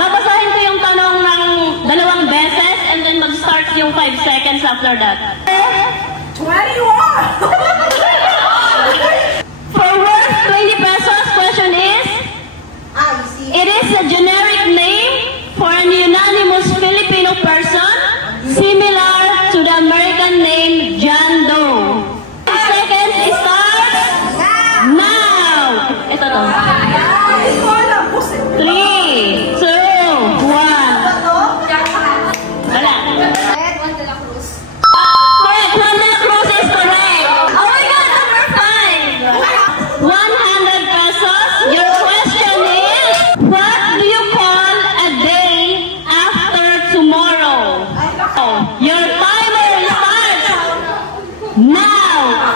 Babasahin ko yung tanong ng 2 beses and then mag-start yung 5 seconds after that. 21! For worth 20 pesos, question is, it is a generic name for an unanimous Filipino person similar to the American name John Doe. 5 seconds starts now! Ito to. 3, 2, 1. Wala. Juan de la Cruz. Correct! Juan de la Cruz is correct! Oh my God! Number 5! 100 pesos. Your question is, what do you call a day after tomorrow? Oh, your timer starts now!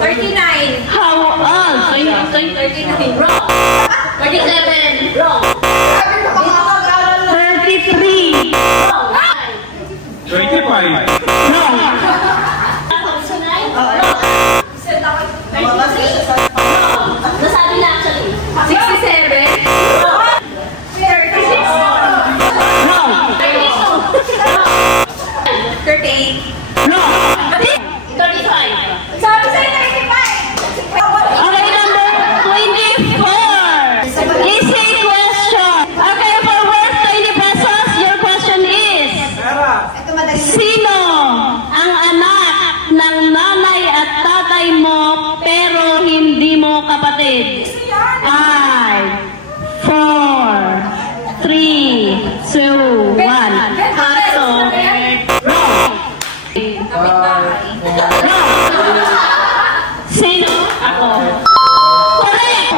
39. How old? 39. Wrong. 37. Wrong. 33. Wrong. 25. Wrong. 33. Nasabi na actually. 67. 36. Wrong. 38. Wrong. 35. Sabi sa'yo 35. Okay, number 24. Easy question. Okay, for worth 20 pesos, your question is, sino ang anak ng nanay at tatay mo pero hindi mo kapatid? 5, 4, 3, 2, 1. Aso. Wrong. Sino? Ako. Correct!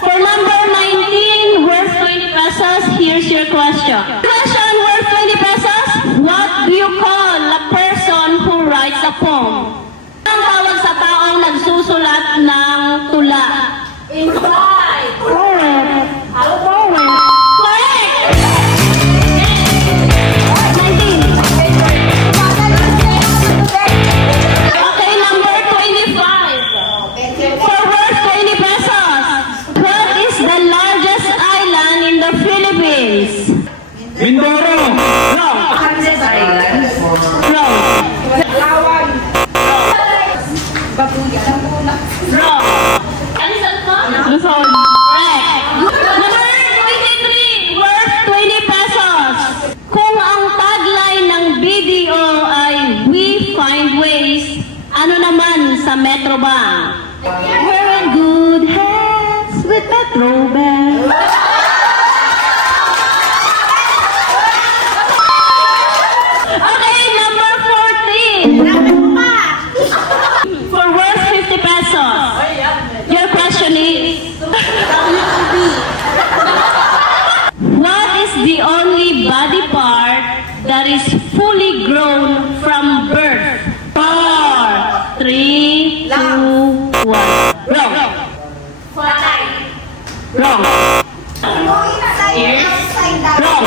For number 19, worth 20 pesos, here's your question. Question worth 20 pesos, what do you call a person who writes a poem? Ang tawag sa taong nagsusulat ng tula? Inside. Correct. Correct! 19. Okay, number 25. For worth 20 pesos, what is the largest island in the Philippines? Mindoro. Wrong. Wrong. Wrong. Luzon mo? Luzon. Correct. Number 23, worth 20 pesos. Kung ang tagline ng BDO ay We Find Ways, ano naman sa Metrobank? We're in good hands with Metrobank. Okay, number 14. For worth 50 pesos. Your question is, what is the only body part that is Wrong. Ears. Wrong.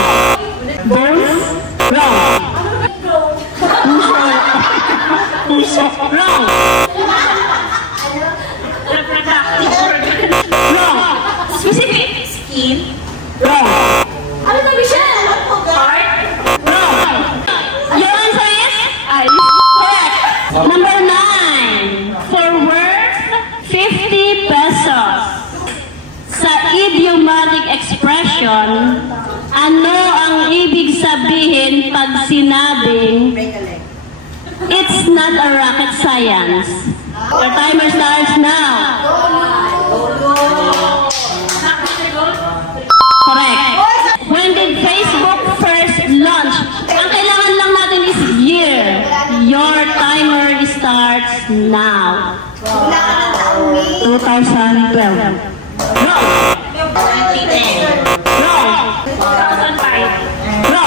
Bones. Wrong. Puso. Wrong. Wrong. Specific. Skin. Wrong. Ano na Michelle? Heart. Wrong. Your answer is correct. Number 9. For worth 50 pesos. Sa idiomatic expression, ano ang ibig sabihin pag sinabing it's not a rocket science? Your timer starts now. Correct. When did Facebook first launch? Ang kailangan lang natin is year. Your timer starts now. 2012. No. 2010. No. 2005. No.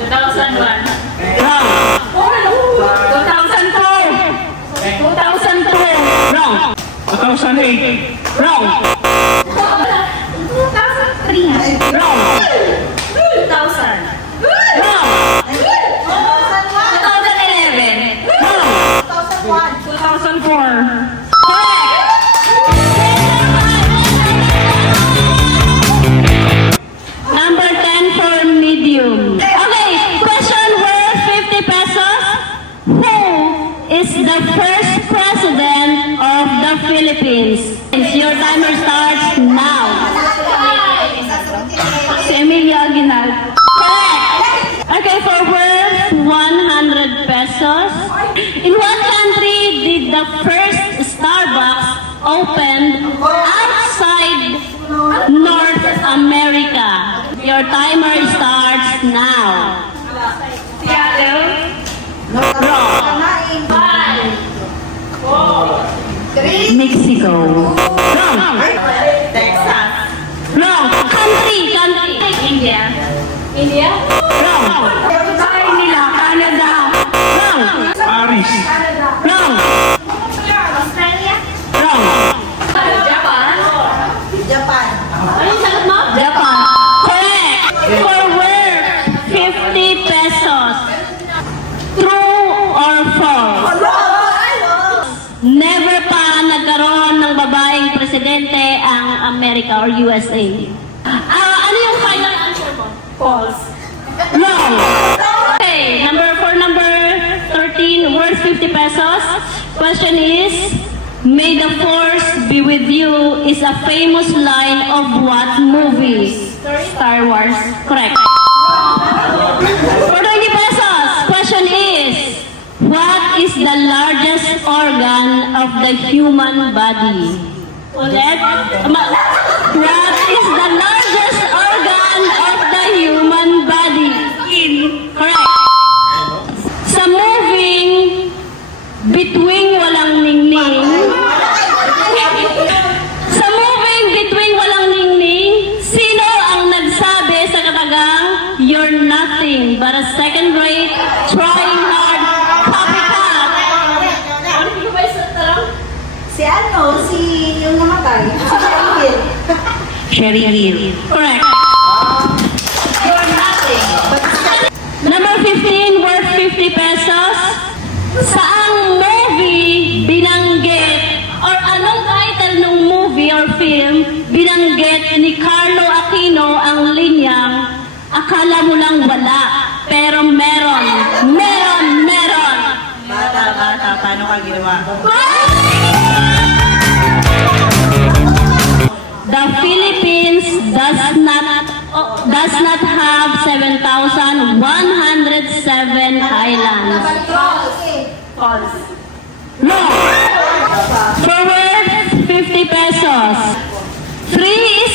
2001. No. 2004. 2002. Wrong. 2008. Wrong. 2003. Wrong. 2000. Wrong. 2011. Wrong. 2004. Correct. Number 10 for medium. Okay, question worth 50 pesos. Who is the first president of the Philippines? Your timer starts now. Si Emilio Aguinaldo. Correct. Okay, for worth 100 pesos. In what country did the first Starbucks open outside North America? Your timer starts now. Seattle. Wrong. 5. 4. Mexico. Wrong. Texas. Wrong. Country. India. India. Wrong. Bahay nila, Canada. Wrong. Paris. Wrong. Australia. Wrong. Japan. Anong sagot mo? Japan. Correct. For worth 50 pesos. True or false? Never pa nagkaroon ng babaeng presidente ang Amerika or USA. Ano yung final answer mo? False. Wrong. Okay, number 13, worth 50 pesos. Question is, may the force be with you is a famous line of what movie? Star Wars. Correct. For 20 pesos, question is, what is the largest organ of the human body? Ulit. What is the largest organ of the human body? Correct. Sa moving Between Walang Ningning, sa moving Between Walang Ningning, sino ang nagsabi sa katagang, you're nothing but a second-rate, trying hard, copycat? Si yung namatay. Si Sherry Hill. Correct. You're nothing. Number 15, worth 50 pesos. Saang movie binanggit, or anong title ng movie or film binanggit ni Carlo Aquino ang linyang, akala mo lang wala, pero meron. Bata, paano ka ginawa? The Philippines does not have 7,107 islands. False. No. For worth 50 pesos. 3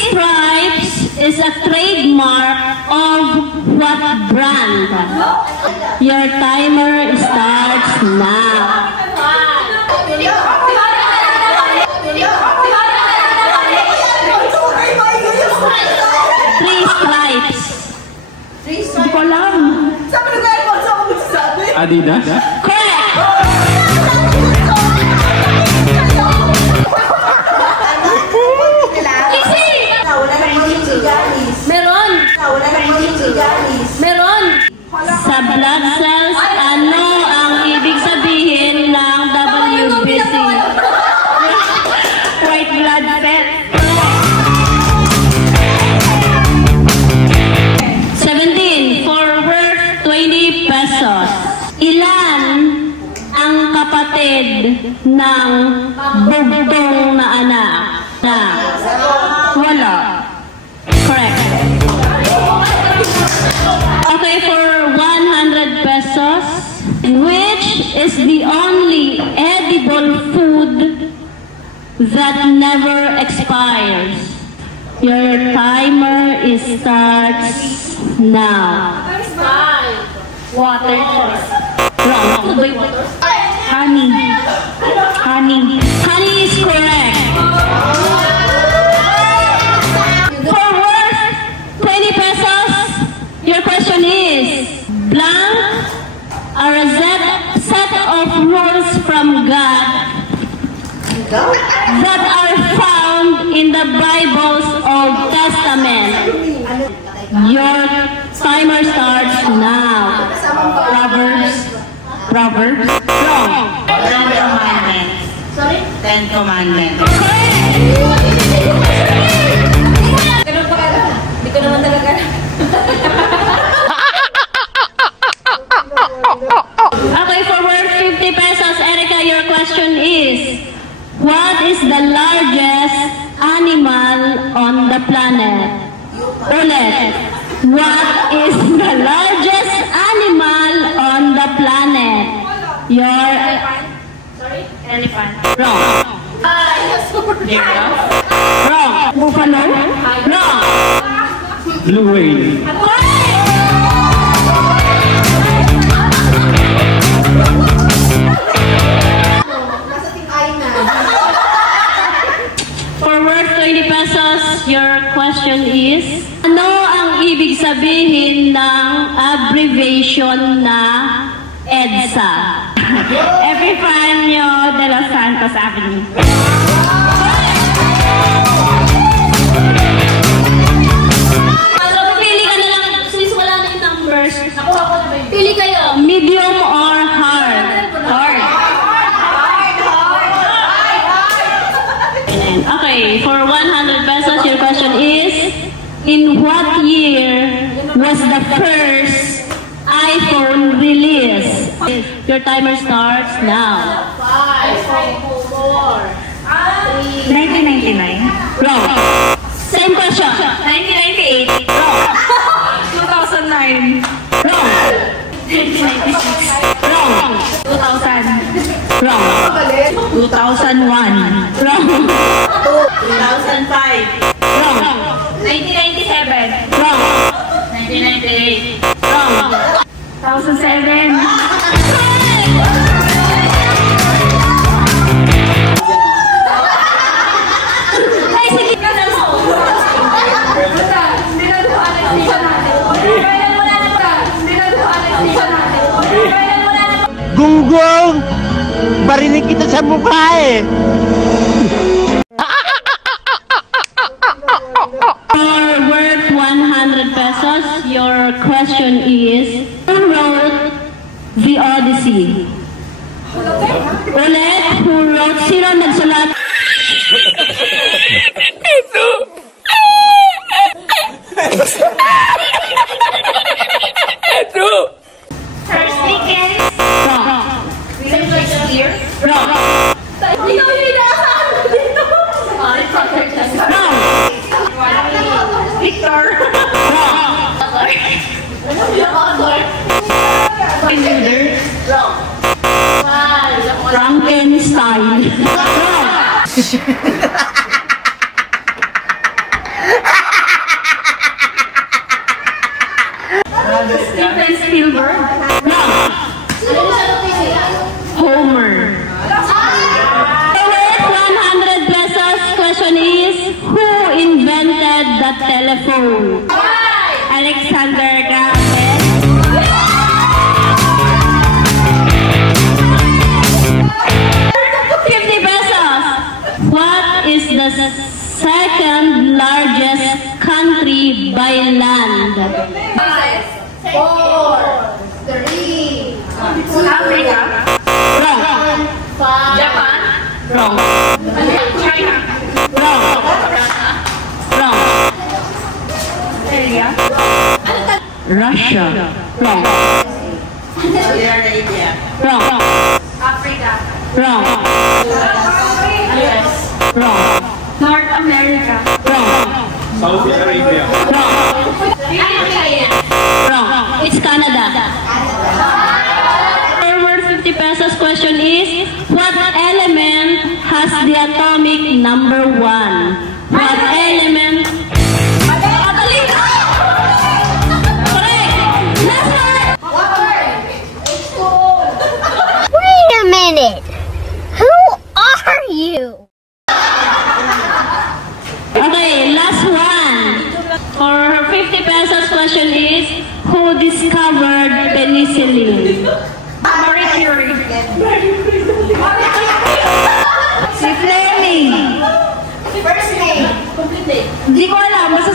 stripes is a trademark of what brand? Your timer starts now. 3 stripes. Hindi ko alam. Adidas. Correct! Easy! bugtong na anak na wala. Correct. Okay, for 100 pesos, which is the only edible food that never expires? Your timer starts now. Water. Wrong. Honey. Honey is correct. For worth 20 pesos, your question is, blank are a set of rules from God that are found in the Bible's Old Testament. Your timer starts now. Proverbs. Wrong. 10 Commandments. Sorry? 10 Commandments. Ganun pa ka na. Hindi ko naman talaga. Okay, for worth 50 pesos, Erica, your question is, what is the largest animal on the planet? Ulit. What is the largest animal on the planet? Your... Sorry? Elephant. Wrong. Wrong. Buffalo? Wrong. Blue whale. For worth 20 pesos, your question is, ano ang ibig sabihin ng abbreviation na EDSA? Epifanio de los Santos Avenue. So, pili ka na lang, since wala na yung numbers. Pili kayo, medium or hard? Hard. Okay, for 100 pesos, your question is, in what year was the first iPhone released? Your timer starts now. 1999. Wrong. Same question. 1998. Wrong. 2009. Wrong. 1996. Wrong. 2000. Wrong. 2001. Wrong. 2005. Wrong. 1997. Wrong. 1998. Wrong. 2007. Ay, sige ka na mo. Gunggong! Barinig kita sa mukha eh! For worth 100 pesos, your question is, who wrote the Odyssey? Ulit, who wrote, sino nagsulat? First Dickens. Wrong. William Shakespeare. Wrong. Wrong. Victor. Wrong. Frankenstein. Wrong. Steven Spielberg. Wrong. Homer. Worth 100 pesos, question is, who invented the telephone? Alexander Graham Bell. 50 pesos. What is the second largest country by land? 4, 3, Africa. Wrong. Japan. Wrong. China. Wrong. Wrong. Australia. Russia. Wrong. Saudi Arabia. Wrong. Africa. Wrong. America. Wrong. Saudi Arabia. Wrong. It's Canada. Our worth 50 pesos question is, what element has the atomic number 1? What element? Correct. Last one. Wait a minute. Who are you? Okay, last one. For 50 pesos question is, who discovered penicillin? Marie Curie. Si Fleming. First name. Hindi ko alam, basta